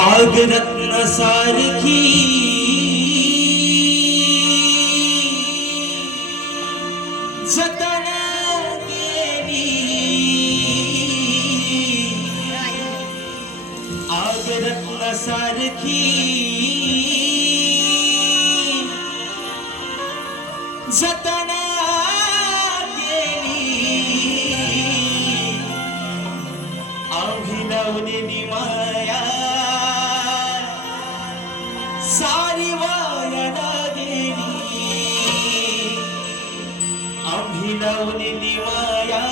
भागरत्न सारखी जतन केली। आग सारखी जतन केली। आम्ही लावलेली माया सारी वाया गेली आम्ही लावलेली माया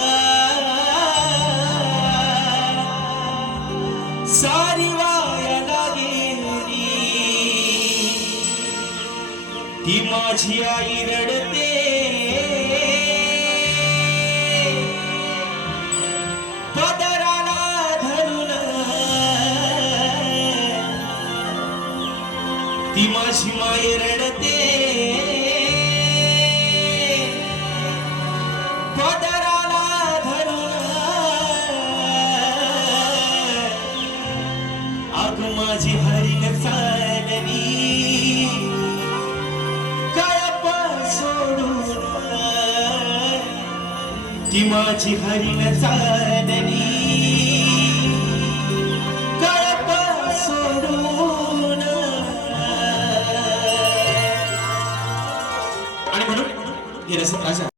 सारी वाया गेली ती माझी आई रडते. माझी माय रडते पदराला धरून अग माझी हरिण चालली. कळप सोडून. ती माझी हरिण चालली. आणि म्हणून गेल्या सतराशे